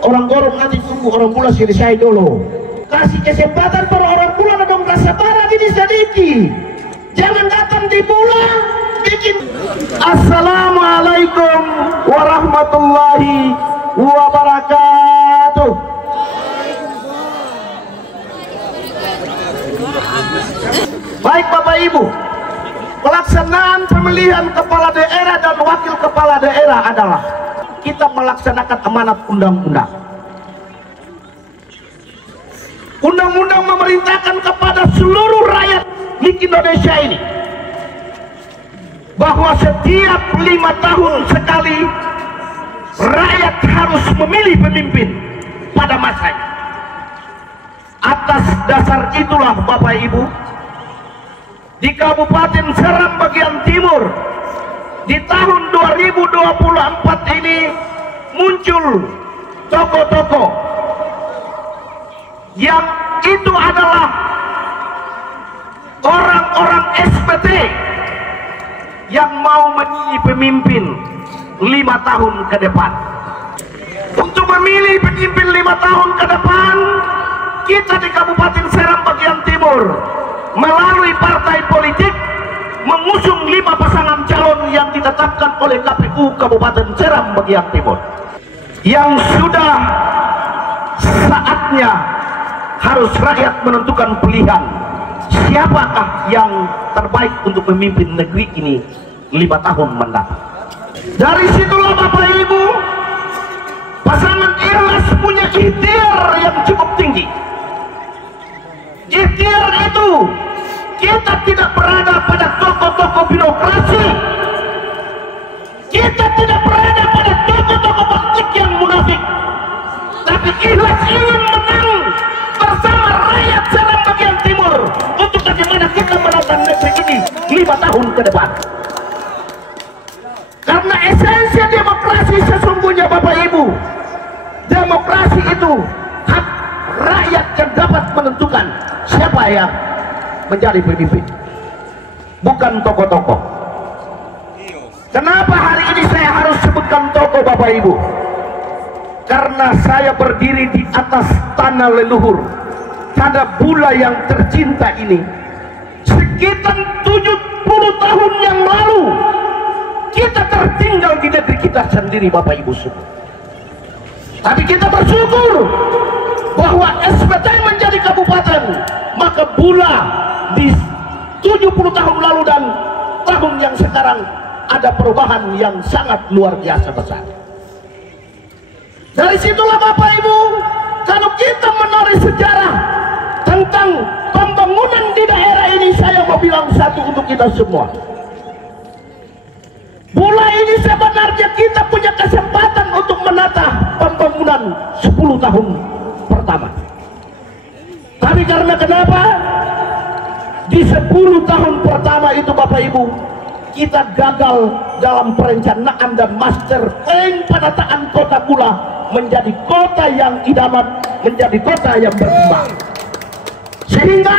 Orang Gorong nanti tunggu orang Pula selesai dulu. Kasih kesempatan para orang Pula dong rasa barang ini sedikit. Jangan datang di Pula bikin. Assalamualaikum warahmatullahi wabarakatuh. Baik Bapak Ibu, pelaksanaan pemilihan kepala daerah dan wakil kepala daerah adalah kita melaksanakan amanat undang-undang. Undang-undang memerintahkan kepada seluruh rakyat di Indonesia ini bahwa setiap 5 tahun sekali rakyat harus memilih pemimpin pada masanya. Atas dasar itulah Bapak Ibu, di Kabupaten Seram bagian timur di tahun 2024 ini muncul tokoh-tokoh yang itu adalah orang-orang SPT yang mau menjadi pemimpin 5 tahun ke depan. Untuk memilih pemimpin 5 tahun ke depan, kita di Kabupaten Seram bagian timur melalui partai politik mengusung 5 pasangan calon yang ditetapkan oleh KPU Kabupaten Seram bagian timur, yang sudah saatnya harus rakyat menentukan pilihan siapakah yang terbaik untuk memimpin negeri ini 5 tahun mendatang. Dari situlah Bapak Ibu, pasangan Ikhlas punya ikhtiar yang cukup tinggi. Ikhtiar itu kita tidak berada pada tokoh-tokoh birokrasi, kita tidak berada pada tokoh-tokoh politik yang munafik, tapi Ikhlas ingin menang bersama rakyat Seram bagian timur untuk bagaimana kita menatang negeri ini 5 tahun ke depan. Karena esensi demokrasi sesungguhnya Bapak Ibu, demokrasi itu hak rakyat yang dapat menentukan siapa yang menjadi pemimpin, bukan tokoh-tokoh. Kenapa hari ini saya harus sebutkan tokoh Bapak Ibu? Karena saya berdiri di atas tanah leluhur, tanah Bula yang tercinta ini. Sekitar 70 tahun yang lalu kita tertinggal di negeri kita sendiri Bapak Ibu semua. Tapi kita bersyukur bahwa SPT menjadi kabupaten, maka Bula di 70 tahun lalu dan tahun yang sekarang ada perubahan yang sangat luar biasa besar. Dari situlah Bapak Ibu, kalau kita menarik sejarah tentang pembangunan di daerah ini, saya mau bilang satu untuk kita semua. Bula ini sebenarnya kita punya kesempatan untuk menata pembangunan 10 tahun pertama. Tapi karena kenapa? Di 10 tahun pertama itu Bapak Ibu, kita gagal dalam perencanaan dan master plan penataan kota Bula menjadi kota yang idaman, menjadi kota yang berkembang. Sehingga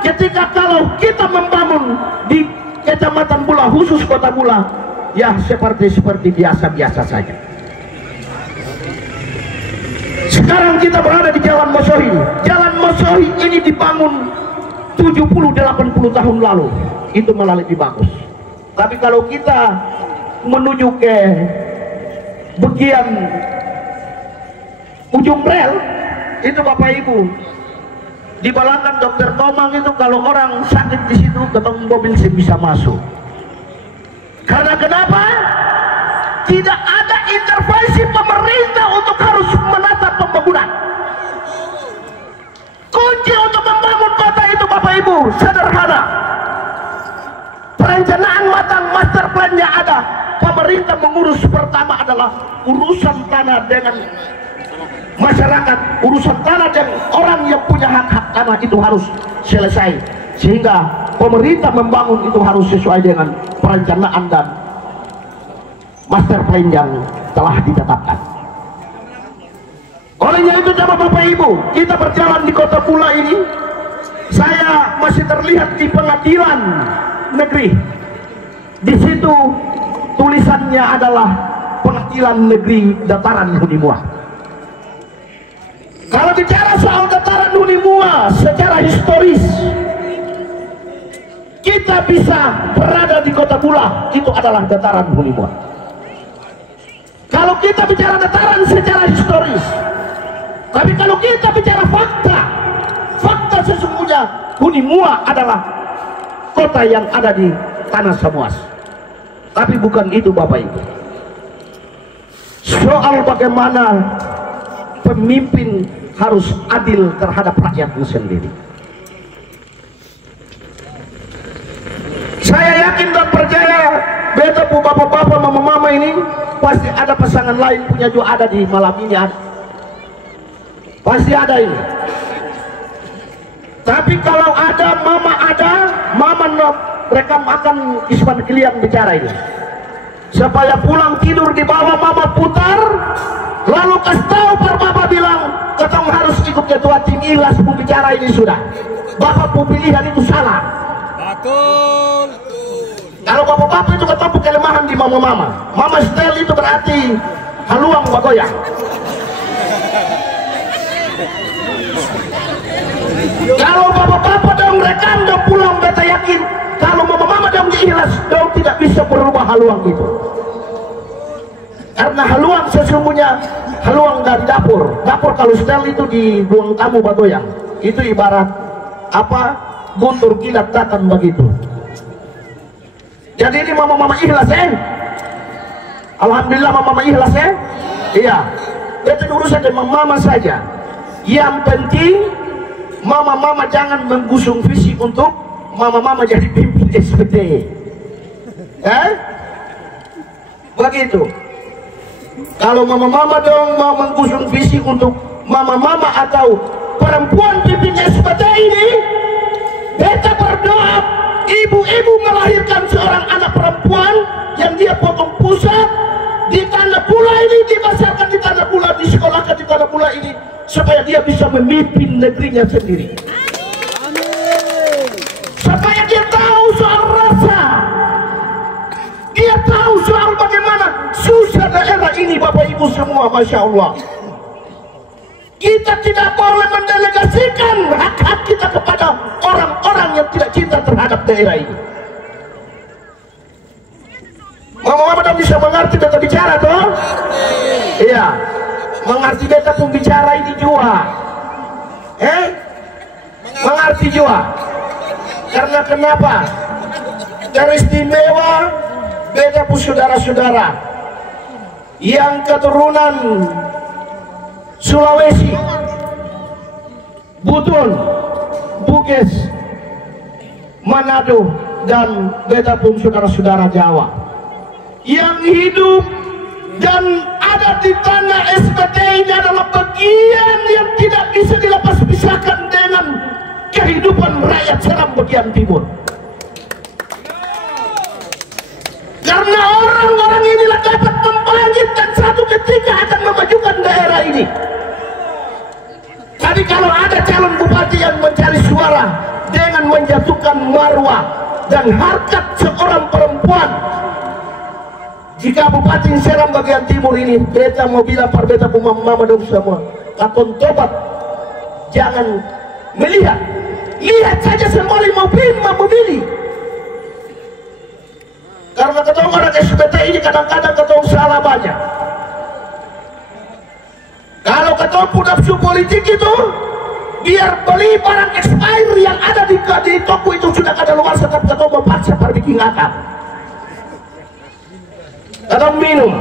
ketika kalau kita membangun di Kecamatan Bula, khusus kota Bula, ya seperti biasa-biasa saja. Sekarang kita berada di Jalan Mosohi. Jalan Mosohi ini dibangun 70-80 tahun lalu, itu malah lebih bagus. Tapi kalau kita menuju ke bagian ujung rel itu Bapak Ibu, di belakang Dokter Komang itu kalau orang sakit di situ ketemu mobil bisa masuk. Karena kenapa? Tidak ada intervensi pemerintah untuk harus menata pembangunan. Kunci untuk membangun kota itu Bapak Ibu sederhana. Perencanaan matang, master plan-nya ada. Pemerintah mengurus pertama adalah urusan tanah dengan masyarakat, urusan tanah dan orang yang punya hak-hak tanah itu harus selesai. Sehingga pemerintah membangun itu harus sesuai dengan perencanaan dan master plan yang telah ditetapkan. Olehnya itu coba Bapak Ibu, kita berjalan di kota Bula ini, saya masih terlihat di pengadilan negeri. Di situ tulisannya adalah Pengadilan Negeri Dataran Budi Muah. Kalau bicara soal dataran Hunimua secara historis, kita bisa berada di Kota Bula, itu adalah dataran Hunimua. Kalau kita bicara dataran secara historis, tapi kalau kita bicara fakta sesungguhnya Hunimua adalah kota yang ada di tanah Samuas. Tapi bukan itu Bapak Ibu. Soal bagaimana pemimpin harus adil terhadap rakyatnya sendiri. Saya yakin dan percaya beta bu bapak-bapak mama-mama ini pasti ada pasangan lain punya juga ada di malam ini ada. Pasti ada ini. Tapi kalau ada mama rekam akan Isman Kilian bicara ini. Supaya pulang tidur di bawah mama putar, lalu kasih tahu mama bilang, ketong harus ikut ketua tim Ikhlas bicara ini sudah. Bapak pilihan itu salah. Betul. Kalau bapak-bapak itu ketemu kelemahan di mama-mama. Mama style itu berarti haluang bagoyang. Kalau bapak-bapak dong rekam dong pulang beta yakin kalau mama-mama dong Ikhlas dong tidak bisa berubah haluang itu. Karena haluang sesungguhnya haluang dari dapur. Dapur kalau style itu di ruang tamu bagoyang. Itu ibarat apa? Guntur kilat datang begitu. Jadi ini mama-mama Ikhlas Alhamdulillah mama-mama Ikhlas Iya. Itu urusan dengan mama saja. Yang penting mama-mama jangan menggusung visi untuk mama-mama jadi pimpin SPT. Begitu. Kalau mama-mama dong mau menggusung visi untuk mama-mama atau perempuan pimpin SPT ini, beta berdoa ibu-ibu melahirkan seorang anak perempuan yang dia potong pusat di Tanah Bula ini, dibesarkan di Tanah Bula, disekolahkan di Tanah Bula ini supaya dia bisa memimpin negerinya sendiri. Supaya dia tahu soal rasa, dia tahu soal bagaimana susah daerah ini Bapak Ibu semua, Masya Allah. Kita tidak boleh mendelegasikan hak-hak kita kepada orang-orang yang tidak cinta terhadap daerah ini. Mama-mama dan bisa mengerti beta bicara toh? Iya, mengerti beta pembicara ini juga. Mengerti juga. Karena kenapa? Teristimewa beta pun saudara-saudara yang keturunan Sulawesi, Buton, Bugis, Manado, dan beta pun saudara-saudara Jawa yang hidup dan ada di tanah SPT ini adalah bagian yang tidak bisa dilepas-pisahkan dengan kehidupan rakyat Seram bagian timur. Karena orang-orang inilah dapat membangkit dan satu ketika akan memajukan daerah ini. Tadi kalau ada calon bupati yang mencari suara dengan menjatuhkan marwah dan harkat seorang perempuan, jika Bupati Seram bagian timur ini, beta mau bilang par beta mama dong semua, katon tobat, jangan melihat, lihat saja semua mau memilih. Karena ketemu orang SPT ini kadang-kadang ketemu salah banyak. Kalau ketemu nafsu politik itu, biar beli barang expired yang ada di toko itu sudah kada luar tetap ketemu paksa bikin ngakak. Ketemu minum,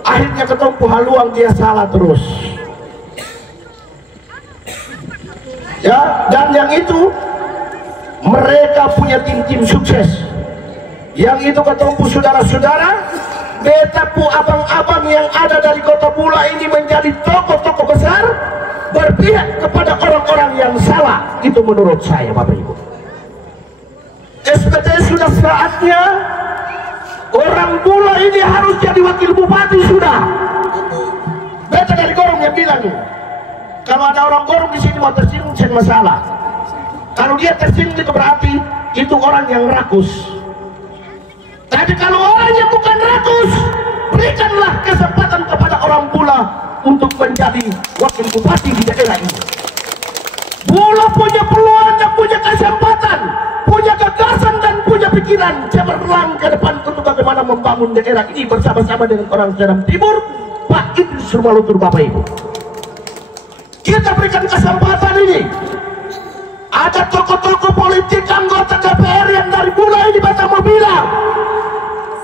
akhirnya ketemu haluang dia salah terus. Ya, dan yang itu mereka punya tim-tim sukses. Yang itu ketemu saudara-saudara, beta pu abang-abang yang ada dari Kota Bula ini menjadi tokoh-tokoh besar berpihak kepada orang-orang yang salah. Itu menurut saya Bapak Ibu. SPT sudah saatnya orang Bula ini harus jadi wakil bupati sudah. Beta dari Gorong yang bilang ini, kalau ada orang Gorong di sini mau tersinggung tidak masalah. Kalau dia tersinggung itu berarti itu orang yang rakus. Tapi kalau orangnya bukan rakus, berikanlah kesempatan kepada orang Bula untuk menjadi wakil bupati di daerah ini. Bula punya peluang dan punya kesempatan, punya gagasan dan punya pikiran cemerlang ke depan untuk bagaimana membangun daerah ini bersama-sama dengan orang Seram Timur, Pak Idris Surmalutur, Bapak Ibu. Kita berikan kesempatan ini. Ada tokoh-tokoh politik anggota DPR yang dari Bula ini Batam bilang,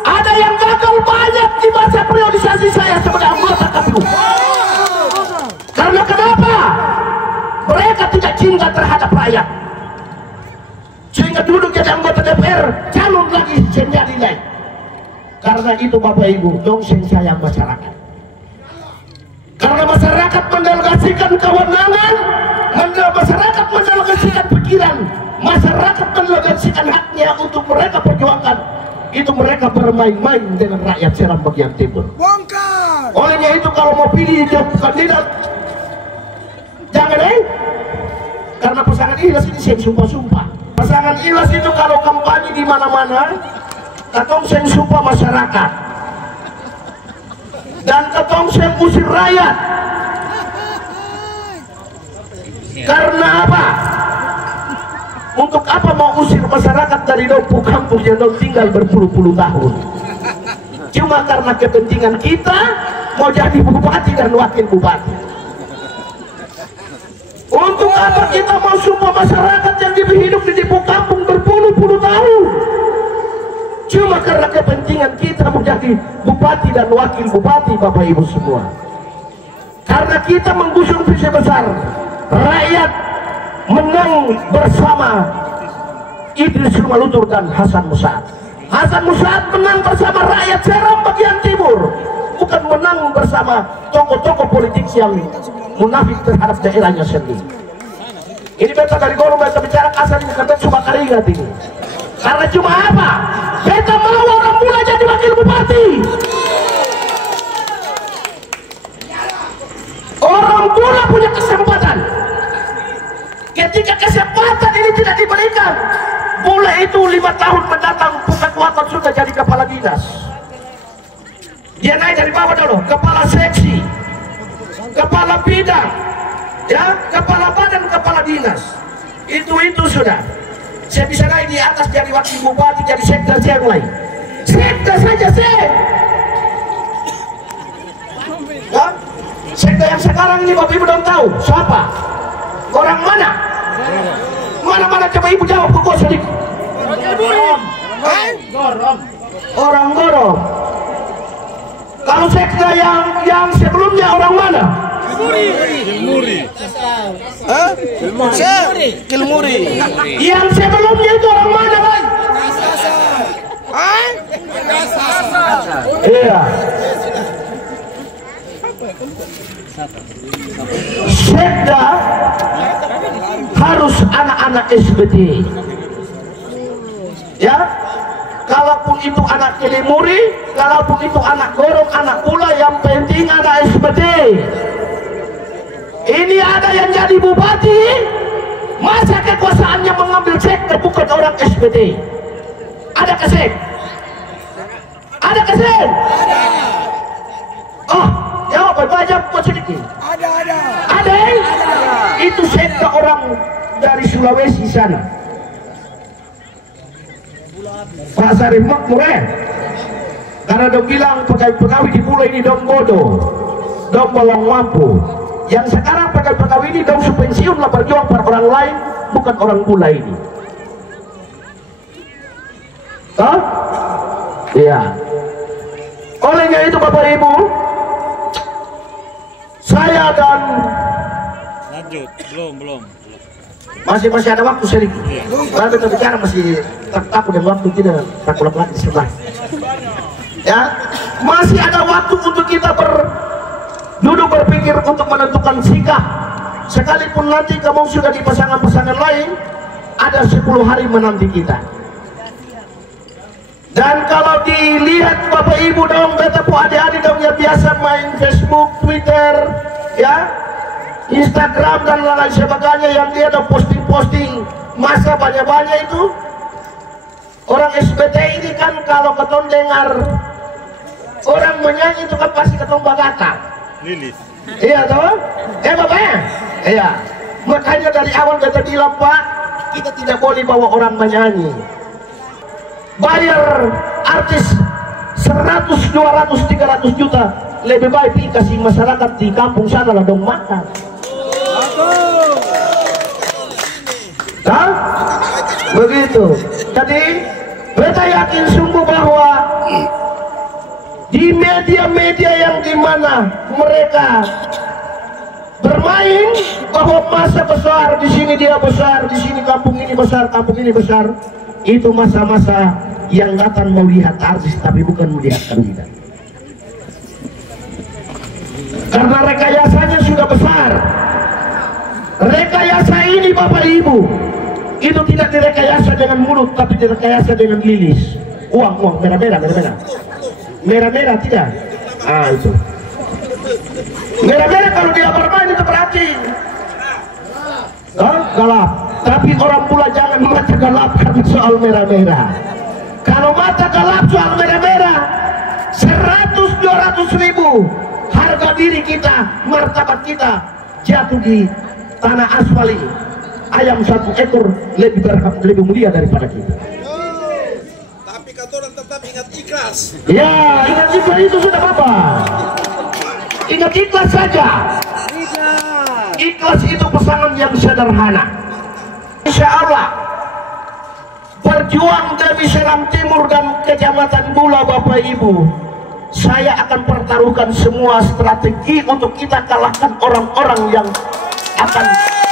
ada yang gagal banyak di masa priorisasi saya sebagai anggota KPU. Karena kenapa? Mereka tidak cinta terhadap rakyat, sehingga duduk jadi anggota DPR calon lagi senjata nilai. Karena itu Bapak Ibu, dongseng sayang masyarakat. Karena masyarakat mendelegasikan kewenangan, masyarakat mendelegasikan pikiran, masyarakat mendelegasikan haknya untuk mereka perjuangkan. Itu mereka bermain-main dengan rakyat Seram bagian timur. Bongkar. Olehnya itu kalau mau pilih kandidat, jangan karena pasangan Ilas ini saya sumpah-sumpah. Pasangan Ilas itu kalau kampanye di mana-mana, katong saya sumpah masyarakat. Dan katong saya usir rakyat. Karena apa? Untuk apa mau usir masyarakat dari dompu kampung yang tinggal berpuluh-puluh tahun? Cuma karena kepentingan kita mau jadi bupati dan wakil bupati. Untuk apa kita mau sumpah masyarakat yang hidup di dompu kampung berpuluh-puluh tahun? Cuma karena kepentingan kita menjadi bupati dan wakil bupati, Bapak Ibu semua. Karena kita menggusung visi besar rakyat menang bersama Idris Surmalutur dan Hasan Musa'ad. Hasan Musa'ad menang bersama rakyat Seram bagian timur, bukan menang bersama tokoh-tokoh politik yang munafik terhadap daerahnya sendiri. Ini beta dari Goro, beta bicara kasar ini karena cuma keringat ini. Karena cuma apa? Beta mau orang Bula jadi wakil bupati. Orang Bula punya kesempatan. Ketika kesempatan ini tidak diberikan, Bula itu 5 tahun mendatang bukan kuatan sudah jadi kepala dinas. Dia naik dari bawah dulu, kepala seksi, kepala bidang, ya, kepala badan, kepala dinas. Itu sudah. Saya bisa naik di atas jadi wakil bupati, jadi sekda yang lain. Sekda saja ya? Sekda yang sekarang ini Bapak Ibu don't tahu siapa? Orang mana? Mana coba Ibu jawab kok sedikit. Orang Gorong. Kalau sekda yang sebelumnya orang mana? Kilmuri. Yang sebelumnya itu orang mana, Bang? Iya. Sekda harus anak-anak SBT. Ya. Kalaupun itu anak Kilmuri, kalaupun itu anak Gorong, anak Bula, yang penting anak SBT. Ini ada yang jadi bupati, masa kekuasaannya mengambil sekda bukan orang SBT? Ada kesek? Ada kesek? Oh, jawab banyak kok sedikit. Ada. Itu sekda orang dari Sulawesi sana. Pak Sarif Makmur karena dong bilang pegawai di Bula ini dong bodoh, dong bolong mampu. Yang sekarang pegawai ini dong pensiun lah berjuang per orang lain, bukan orang Bula ini. Hah? Iya. Olehnya itu Bapak Ibu, saya dan lanjut, belum. Masih ada waktu sedikit. Kalau kita bicara masih takut dan waktu tidak takut lagi sebelah. Ya, masih ada waktu untuk kita duduk berpikir untuk menentukan sikap. Sekalipun nanti kamu sudah di pasangan-pasangan lain, ada 10 hari menanti kita. Dan kalau dilihat Bapak Ibu dong, kata po adik-adik dong yang biasa main Facebook, Twitter, ya, Instagram dan lain sebagainya, yang dia ada posting masa banyak-banyak itu. Orang SBT ini kan kalau ketong dengar orang menyanyi itu kan pasti ketong bagata. Iya toh? Bapak ya? Iya. Makanya dari awal kita bilang, Pak, kita tidak boleh bawa orang menyanyi. Bayar artis 100, 200, 300 juta, lebih baik kasih masyarakat di kampung sana lah dong makan. Nah, begitu. Jadi kita yakin sungguh bahwa di media-media yang dimana mereka bermain bahwa masa besar, di sini dia besar, di sini kampung ini besar, kampung ini besar, itu masa-masa yang datang mau lihat artis tapi bukan melihat kandidat. Karena rekayasanya sudah besar. Rekayasa ini Bapak Ibu, itu tidak direkayasa dengan mulut tapi direkayasa dengan lilis. Uang merah-merah, merah-merah tidak. Ah itu. Merah-merah kalau dia bermain itu berarti galap. Tapi orang pula jangan mata galap karena soal merah-merah. Kalau mata galap soal merah-merah, 100-200 ribu harga diri kita, martabat kita jatuh di tanah aspal ini. Ayam 1 ekor lebih mulia daripada kita. Tapi katoran tetap ingat ikhlas. Ya, ingat ikhlas itu sudah apa? Ingat ikhlas saja. Ikhlas itu pesanan yang sederhana. Insya Allah berjuang demi Seram Timur dan Kecamatan Bula Bapak Ibu, saya akan pertaruhkan semua strategi untuk kita kalahkan orang-orang yang akan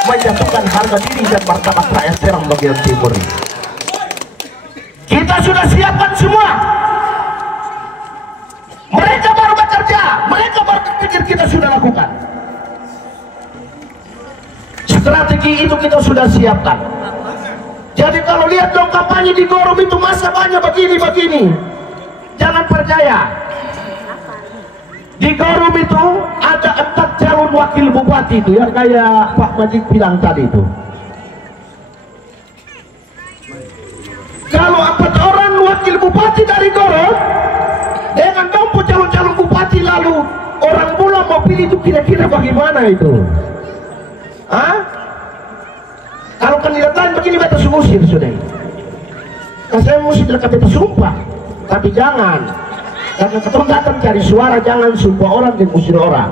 menjatuhkan harga diri dan martabat rakyat Serang bagian timur. Kita sudah siapkan semua. Mereka baru bekerja, mereka baru berpikir, kita sudah lakukan. Strategi itu kita sudah siapkan. Jadi kalau lihat dong kampanye di Gorom itu masa banyak begini-begini, jangan percaya. Di Gorom itu ada 4 calon wakil bupati itu yang kayak Pak Majid bilang tadi itu. Kalau 4 orang wakil bupati dari Gorom dengan dompo calon-calon bupati, lalu orang Bula mau pilih itu kira-kira bagaimana itu? Hah? Kalau kandidat lain begini beta sungusir sudah. Nah, saya mesti dekat beta sumpah, tapi jangan. Karena ketemu datang cari suara, jangan sumpah orang dan musir orang.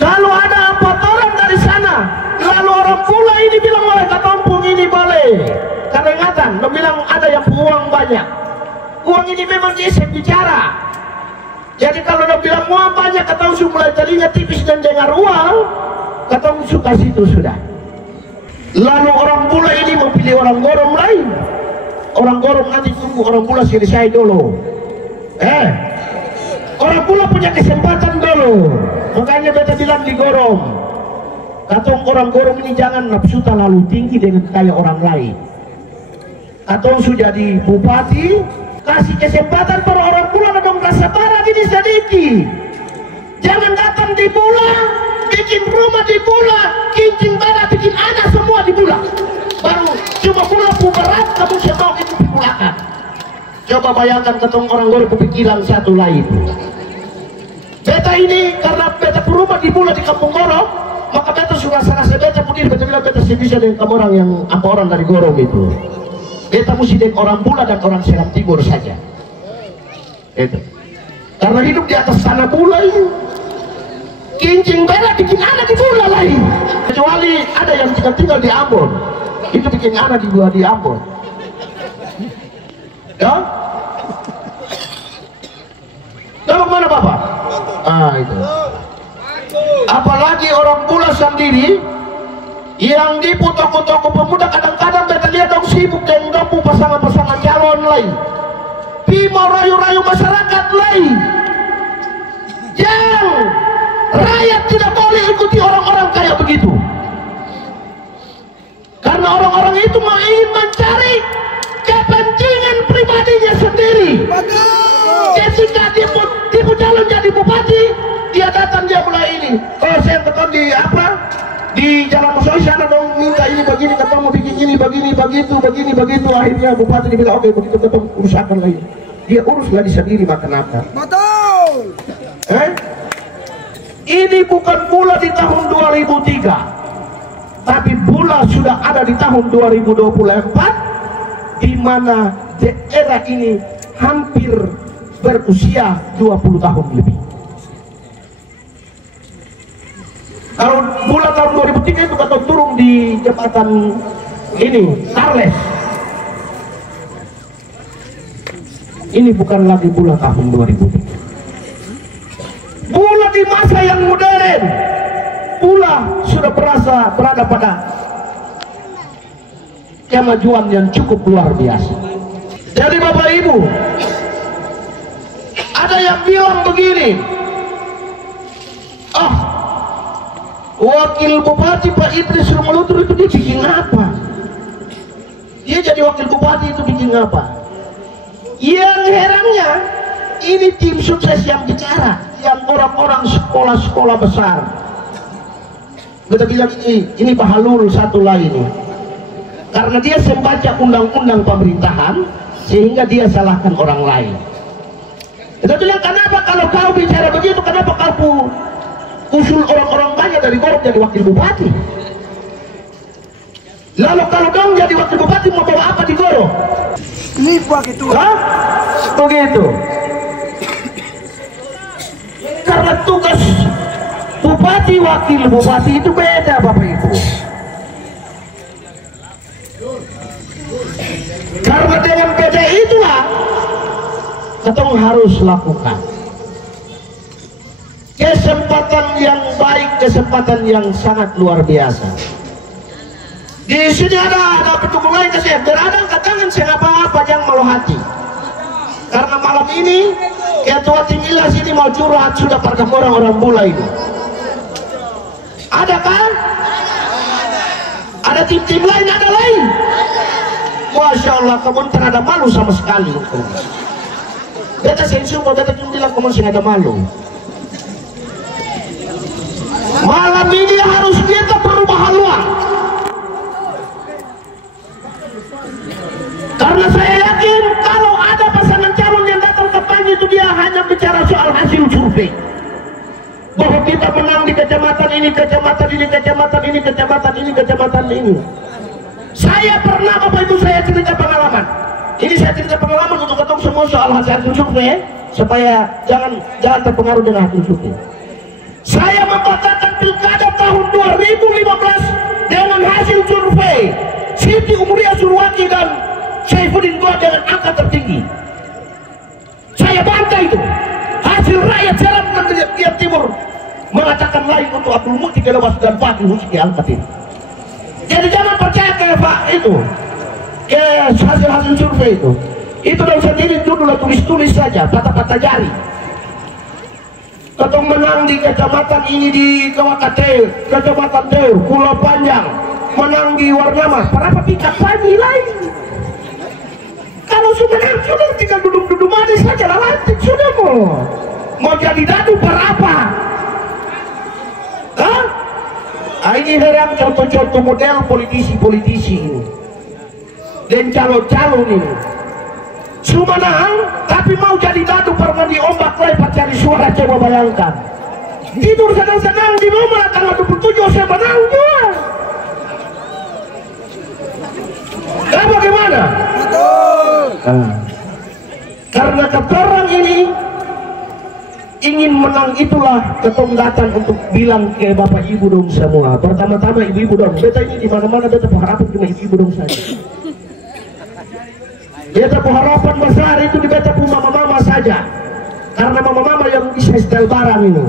Kalau ada 4 orang dari sana, lalu orang Bula ini bilang oleh kampung ini boleh. Karena ingatan, dia bilang ada yang uang banyak. Uang ini memang dia bicara. Jadi kalau dia bilang uang banyak, kata mulai telinga tipis dan dengar uang, kata suka situ sudah. Lalu orang Bula ini memilih orang Gorom lain. Orang Gorom nanti tunggu orang Bula selesai dulu. Orang Bula punya kesempatan dulu. Makanya beta bilang di Gorom, kata orang Gorom ini jangan nafsu terlalu tinggi dengan kayak orang lain. Atau sudah di bupati, kasih kesempatan para orang Bula dong rasa parah ini sedikit. Jangan datang di Bula, bikin rumah di Bula, kincing bara, bikin anak semua di Bula. Baru cuma Bula berat, kamu mau itu dipulakan. Coba bayangkan ketemu orang Gorom kepikiran satu lain. Beta ini karena beta rumah di Bula di Kampung Gorom, maka beta sudah rasa beta pudir, beta bilang beta bisa dengan kamu orang yang apa orang dari Gorom itu. Beta mesti dengan orang Bula dan orang Seram Timur saja. Itu. Karena hidup di atas tanah Bula ini. Kincing bela bikin anak di Bula lain. Kecuali ada yang tinggal di Ambon, itu bikin anak di Ambon. Ya? Tahu mana Bapak? Itu. Apalagi orang Bula sendiri yang di toko-toko pemuda, kadang-kadang beta lihat dong sibuk dengan dompu pasangan-pasangan calon lain. Pi mau rayu-rayu masyarakat lain. Yang rakyat tidak boleh ikuti orang-orang kayak begitu. Karena orang-orang itu mau ingin mencari kepentingan pribadinya sendiri. Ketika dia calon jadi bupati, dia datang dia mulai ini. Kalau saya ketemu di apa? Di Jalan Masoi sana dong minta ini begini, ketemu bikin ini begini begitu. Akhirnya bupati dibilang oke begitu ketemu urusakan lagi. Dia urus lagi sendiri makan apa. Betul. Ini bukan bola di tahun 2003, tapi bola sudah ada di tahun 2024, di mana daerah ini hampir berusia 20 tahun lebih. Kalau bola tahun 2003 itu kata turun di jembatan ini, Charles. Ini bukan lagi bola tahun 2003. Bola di masa yang modern, bola sudah berada pada kemajuan yang cukup luar biasa. Jadi Bapak Ibu, ada yang bilang begini, Wakil Bupati Pak Idris Lumulutur itu dia bikin apa? Dia jadi Wakil Bupati itu bikin apa? Yang herannya, ini tim sukses yang bicara, yang orang-orang sekolah-sekolah besar. Kita bilang ini Bahlul satu lain, karena dia membaca undang-undang pemerintahan sehingga dia salahkan orang lain. Kita bilang, kenapa kalau kau bicara begitu, kenapa kau usul orang-orang banyak dari Gorob jadi wakil bupati? Lalu kalau dong jadi wakil bupati mau bawa apa di Gorob? Ini begitu. Hah? Begitu. Karena tugas bupati, wakil bupati itu beda Bapak Ibu. Karena dengan beda itulah kita harus lakukan kesempatan yang baik, kesempatan yang sangat luar biasa. Di sini ada pendukung lain kasih beradang katakan saya apa-apa jangan malu hati. Karena malam ini ketua tim Ilas ini mau curhat sudah pada orang-orang bola ini. Ada kan? Ada tim-tim lain, ada lain. Masya Allah, kamu tak ada malu sama sekali. Beta sensu, beta bilang kamu sih ada malu. Malam ini harus kita berubah haluan. Karena saya yakin kalau ada pasangan calon yang datang kampanye itu dia hanya bicara soal hasil survei. Bahwa kita menang di kecamatan ini, kecamatan ini, kecamatan ini, kecamatan ini, kecamatan ini. Saya pernah, Bapak Ibu, saya cerita pengalaman. Ini saya cerita pengalaman untuk ketemu semua soal hasil survei, supaya jangan terpengaruh dengan hasil survei. Saya mengatakan pilkada tahun 2015 dengan hasil survei Siti Umuria Surwaki dan Saifuddin Dua dengan angka tertinggi. Saya bantah itu. Hasil rakyat Serang dan Riau Timur mengatakan lain untuk Abdul Muti Kelewas dan Fakih Husni Al-Qatim. Jadi jangan percaya ke Pak itu, ke hasil survei itu. Itu dalam sendiri judul tulis-tulis saja, kata-kata jari. Ketong menang di kecamatan ini di Kawakate, kecamatan Deur, Pulau Panjang, menang di Warnama. Berapa tingkat pagi lain? Kalau sudah menang, sudah tinggal duduk-duduk manis saja lah, lantik sudah mau jadi dadu berapa? Hah? Ini herang contoh-contoh model politisi-politisi ini dan calon-calon ini. Sumenang, tapi mau jadi dadu pernah di ombak lebar cari suara, coba bayangkan. Tidur senang-senang di rumah tanggal 27 saya menang juga. Nah, bagaimana? Karena ketorang ini ingin menang itulah ketong datang untuk bilang ke Bapak Ibu dong semua. Pertama-tama ibu-ibu dong. Beta ini di mana-mana beta berharap cuma ibu-ibu dong saja. Beta harapan besar itu di beta pun mama-mama saja. Karena mama-mama yang bisa setel barang ini.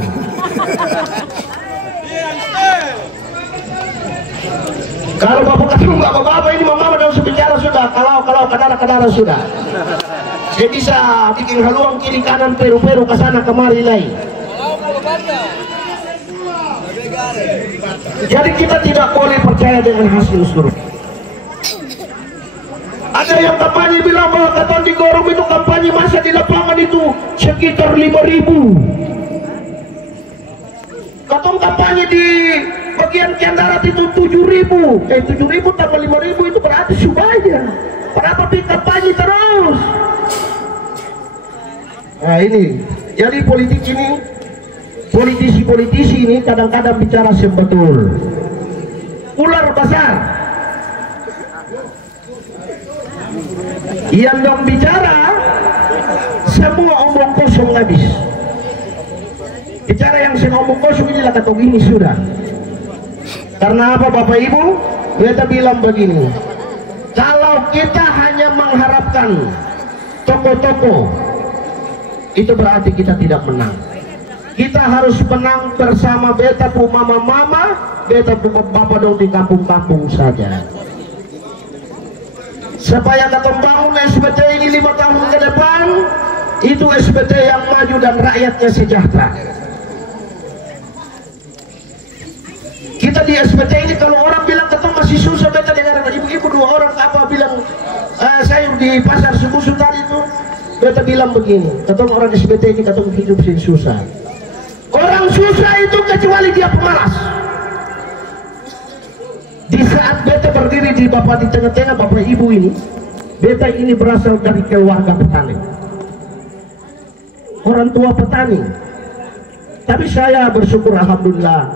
Kalau bapak ketemu bapak-bapak ini mama-mama dan sebicara sudah. Kalau kadara-kadara sudah. Saya bisa bikin haluan kiri kanan peru-peru ke sana kemari lain. Jadi kita tidak boleh percaya dengan hasil survei. Ada yang kampanye bilang bahwa keton di Gorob itu kampanye masa di lapangan itu sekitar 5.000. Keton kampanye di bagian Kian Darat itu 7.000. 7.000 tambah 5.000 itu berarti subahnya. Berapa kampanye terus? Nah ini, jadi politik ini politisi-politisi ini kadang-kadang bicara sebetul. Ular besar yang dong bicara semua omong kosong habis. Bicara yang omong kosong inilah kata ini sudah. Karena apa Bapak Ibu? Kita bilang begini, kalau kita hanya mengharapkan toko-toko, itu berarti kita tidak menang. Kita harus menang bersama beta pu mama-mama, beta pu bapak dong di kampung-kampung saja. Supaya kita bangun SBT ini 5 tahun ke depan, itu SBT yang maju dan rakyatnya sejahtera. Kita di SBT ini kalau orang bilang ketemu masih susah, beta dengar ibu-ibu 2 orang apa bilang sayur di pasar Subusu tadi itu, beta bilang begini, ketemu orang SBT ini ketemu hidup sih susah. Orang susah itu kecuali dia pemalas. Di saat beta berdiri di bapak di tengah-tengah bapak ibu ini, beta ini berasal dari keluarga petani, orang tua petani. Tapi saya bersyukur alhamdulillah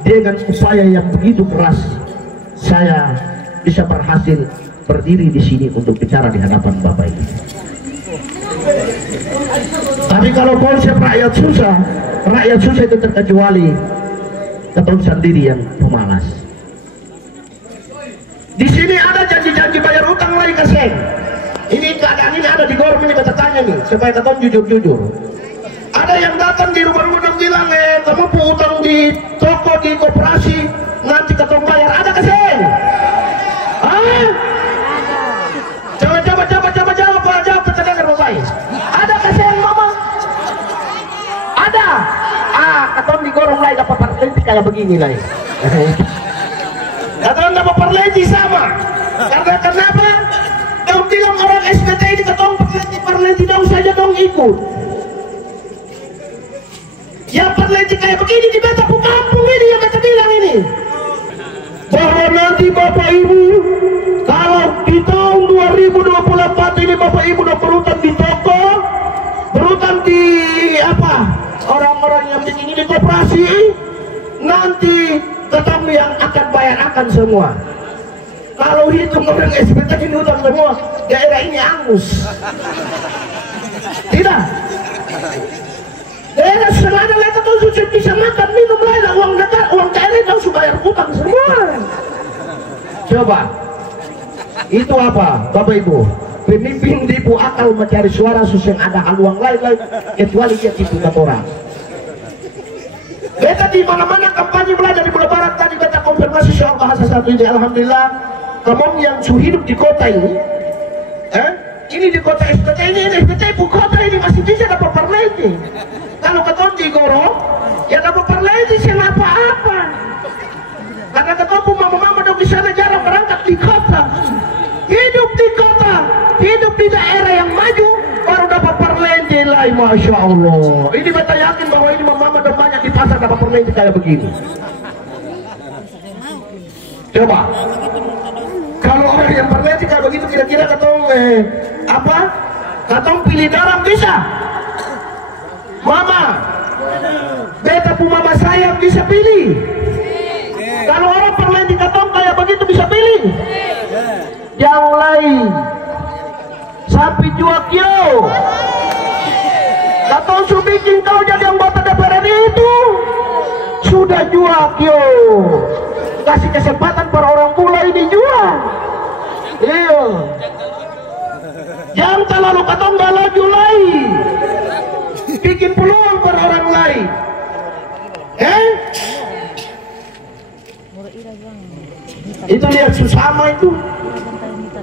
dengan upaya yang begitu keras, saya bisa berhasil berdiri di sini untuk bicara di hadapan bapak ini. Tapi kalau konsep rakyat susah itu terkecuali ketemu sendiri yang pemalas. Di sini ada janji-janji bayar utang lagi keseng. Ini keadaan ini ada di Gorom ini, kita tanya nih supaya ketemu jujur-jujur. Ada yang datang di rumah-rumah dan bilang kamu utang di toko di koperasi nanti ketemu bayar, ada keseng? Jawab kita dengar bapak. Ada keseng mama? Ada. Ketemu di Gorom lagi dapat perlenti kayak begini lagi. Katanya dapat perlenti sama. Karena kenapa? Kau bilang orang SBT ini ketemu perlenti dong saja dong ikut. Yang perlenti kayak begini di beta kampung ini yang beta bilang ini. Bahwa nanti Bapak Ibu kalau di tahun 2024 ini Bapak Ibu udah berutang di toko, berutang di apa? Orang-orang yang begini di koperasi, nanti ketemu yang akan bayar akan semua. Kalau hitung orang SBT ini utang semua, daerah ini angus. Tidak. Daerah selada mereka tuh sudah bisa makan minum lain, uang daerah itu harus bayar utang semua. Coba, itu apa, Bapak Ibu? Pemimpin tipu akal mencari suara yang ada uang lain kecuali dia tipu orang. Beta di mana-mana kampanye mulai dari bulan Barat tadi beta konfirmasi soal bahasa satu ini. Alhamdulillah, kamu yang hidup di kota ini, ini di kota SBT ini ibu kota ini masih bisa dapat perlenti. Kalau ketemu di Gorom, ya dapat perlenti siapa apa. Karena ketemu mama-mama dong di sana jarang berangkat di kota. Hidup di kota, hidup di daerah yang maju, baru dapat perlenti lah, masya Allah. Ini beta yakin bahwa ini mama dong banyak di pasar dapat perlenti kayak begini. Coba, kalau orang yang perlenti kayak begitu kira-kira ketemu apa? Ketemu pilih darah bisa? Mama, beta pu mama saya bisa pilih. Kalau orang perlenti ketemu kayak begitu bisa pilih. Yang lain sapi juakio atau su bikin kau jadi anggota DPR itu sudah juakio, kasih kesempatan para orang pula ini jual. Iya, jangan terlalu ketemu nggak laju lagi bikin peluang para orang lain. Itu lihat susama itu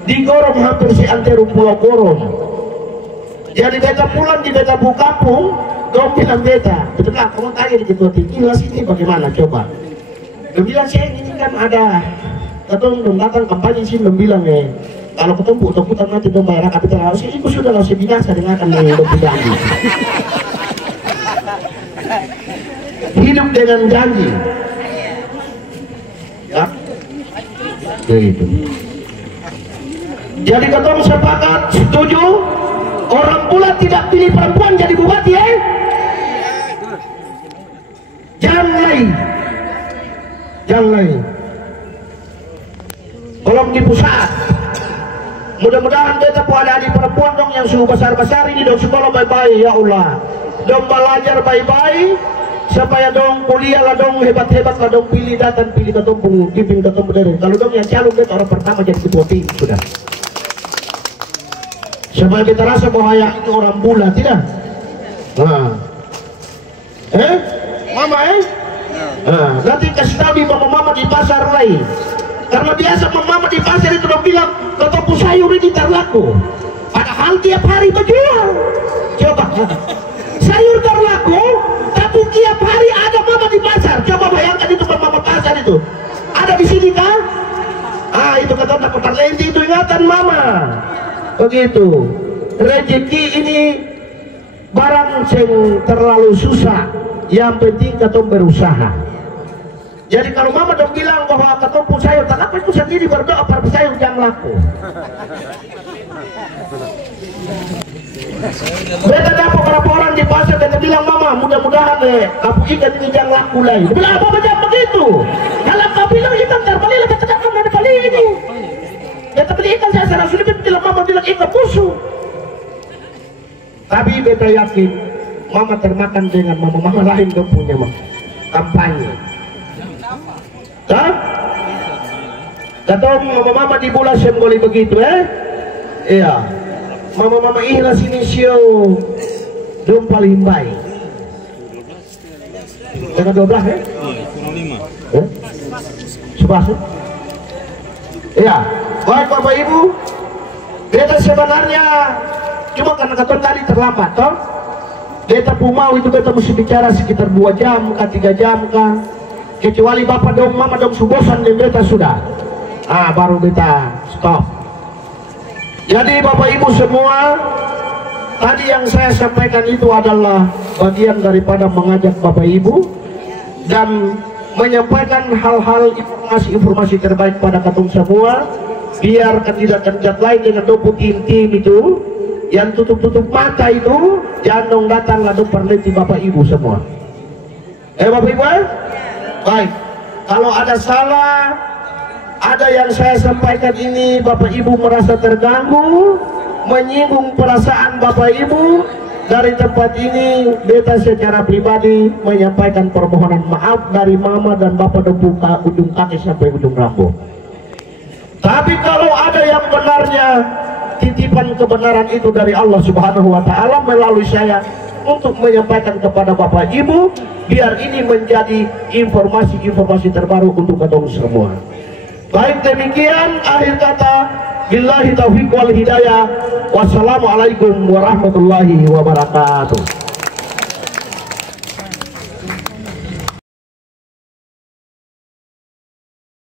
di Gorom hampir si antero pulau Gorom. Jadi beta pulang di beta bu kampung, dong bilang beta, betul lah kamu tanya di ketua tinggi ini bagaimana coba? Dia bilang saya ini kan ada, ketemu datang kampanye sih, bilang kalau ketemu untuk nanti dong bayar kapital harus itu sudah langsung binasa dengan akan janji. Hidup dengan janji. Ya, itu. Jadi ketemu sepakat setuju orang pula tidak pilih perempuan jadi bupati jangan kolom di pusat. Mudah-mudahan beta pun ada adik perempuan dong yang suhu besar-besar ini dong sekolah baik-baik ya Allah, dong belajar baik-baik supaya dong kuliah lah dong hebat-hebat lah dong, pilih datang pilih ketemu pimpin ketemu dari kalau dong yang calon beta orang pertama jadi ketua tim sudah, supaya kita rasa bahwa yang itu orang bula tidak. Mama nanti kasih tahu di mama di pasar lain, karena biasa mama di pasar itu udah bilang ketemu sayur ini terlaku, padahal tiap hari berjual. Coba sayur terlaku tapi tiap hari ada mama di pasar. Coba bayangkan itu mama pasar itu ada di sini kan? Itu kata dapat lenti itu ingatan mama begitu. Rezeki ini barang yang terlalu susah, yang penting ketemu berusaha. Jadi kalau mama dong bilang bahwa ketemu sayur tak apa, itu sendiri berdoa para sayur jangan laku. Beta dapat beberapa orang di pasar, beta bilang mama mudah-mudahan kapu ikan ini jangan laku lagi. Dia bilang apa jangan begitu, kalau kau bilang ikan terbalik lebih tidak akan ada balik ini. Beta beli ikan saya sana sudah bilang mama bilang ikan busuk. Tapi beta yakin mama termakan dengan mama lain dong punya kampanye. Kata mama di bola boleh begitu iya, mama ikhlas ini show dong paling baik dengan 12 11 iya. Baik Bapak Ibu, beta sebenarnya cuma karena kata tadi terlambat toh, beta mau itu beta mesti bicara sekitar 2 jam kah 3 jam kah, kecuali bapak dong mama dong subosan dan beta sudah baru beta stop. Jadi Bapak Ibu semua, tadi yang saya sampaikan itu adalah bagian daripada mengajak Bapak Ibu dan menyampaikan hal-hal informasi terbaik pada katung semua, biar kandidat-kandidat lain dengan 20 tim itu yang tutup-tutup mata itu jangan dong datang lalu peneliti Bapak Ibu semua. Bapak Ibu baik, kalau ada salah, ada yang saya sampaikan ini Bapak Ibu merasa terganggu, menyinggung perasaan Bapak Ibu, dari tempat ini beta secara pribadi menyampaikan permohonan maaf dari mama dan bapak buka ujung kaki sampai ujung rambut. Tapi kalau ada yang benarnya, titipan kebenaran itu dari Allah Subhanahu wa Ta'ala melalui saya untuk menyampaikan kepada Bapak Ibu, biar ini menjadi informasi-informasi terbaru untuk kita semua. Baik, demikian akhir kata, billahi taufiq wal hidayah. Wassalamualaikum warahmatullahi wabarakatuh.